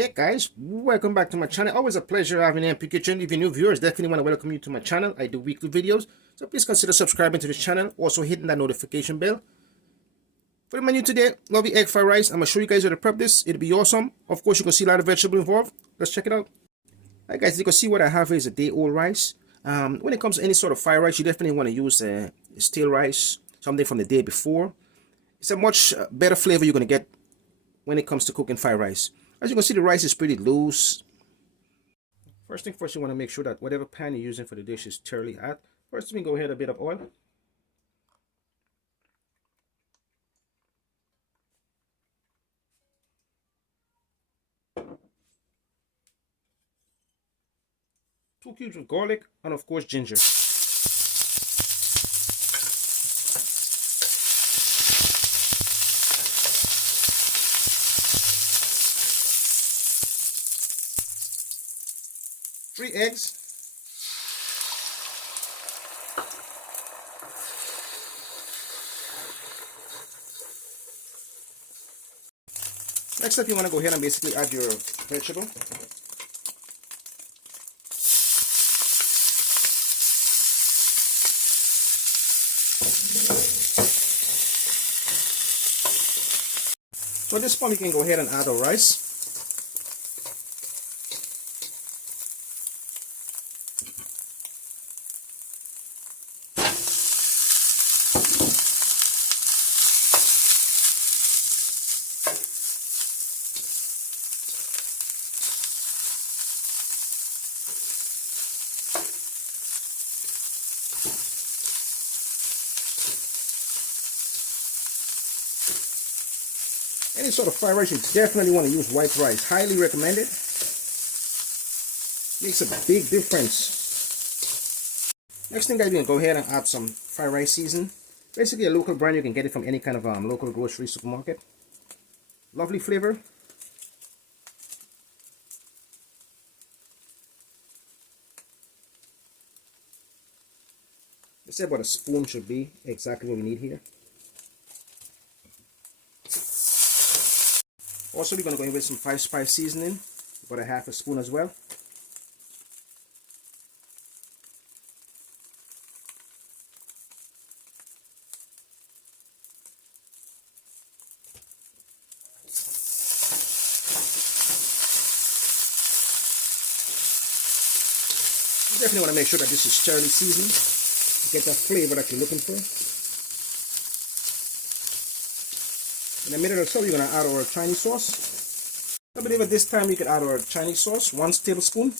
Hey guys, welcome back to my channel. Always a pleasure having MP Kitchen. If you're new viewers, definitely want to welcome you to my channel. I do weekly videos, so please consider subscribing to this channel, also hitting that notification bell. For the menu today, lovely egg fried rice. I'm going to show you guys how to prep this. It'll be awesome. Of course, you can see a lot of vegetables involved. Let's check it out. Alright guys, you can see what I have here is a day-old rice. When it comes to any sort of fried rice, you definitely want to use stale rice, something from the day before. It's a much better flavor you're going to get when it comes to cooking fried rice. As you can see, the rice is pretty loose. First thing first, you want to make sure that whatever pan you're using for the dish is thoroughly hot. First, we go ahead a bit of oil. 2 cubes of garlic, and of course ginger. 3 eggs. Next up, you want to go ahead and basically add your vegetable. So at this point, you can go ahead and add our rice. Any sort of fried rice, you definitely want to use white rice. Highly recommended. Makes a big difference. Next thing, guys, we're going to go ahead and add some fried rice season. Basically a local brand. You can get it from any kind of local grocery supermarket. Lovely flavor. Let's say about a spoon should be exactly what we need here. Also, we're going to go in with some 5-spice seasoning, about a half a spoon as well. You definitely want to make sure that this is thoroughly seasoned to get that flavor that you're looking for. In a minute or so, we're going to add our Chinese sauce. I believe at this time we can add our Chinese sauce, 1 tablespoon.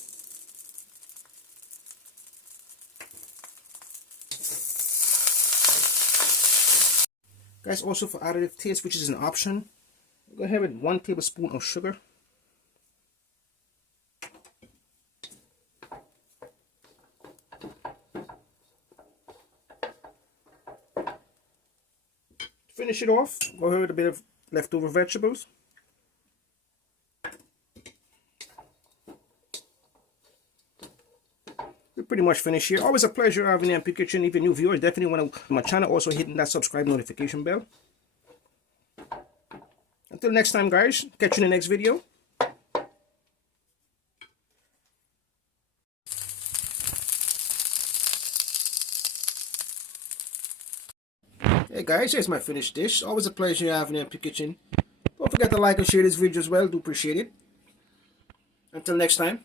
Guys, also for additive taste, which is an option, go ahead with 1 tablespoon of sugar. Finish it off, go ahead with a bit of leftover vegetables. We're pretty much finished here. Always a pleasure having MP Kitchen. If you're new viewers, definitely want to my channel, also hitting that subscribe notification bell. Until next time, guys, catch you in the next video. Hey guys, here's my finished dish. Always a pleasure having MP Kitchen. Don't forget to like and share this video as well. Do appreciate it. Until next time.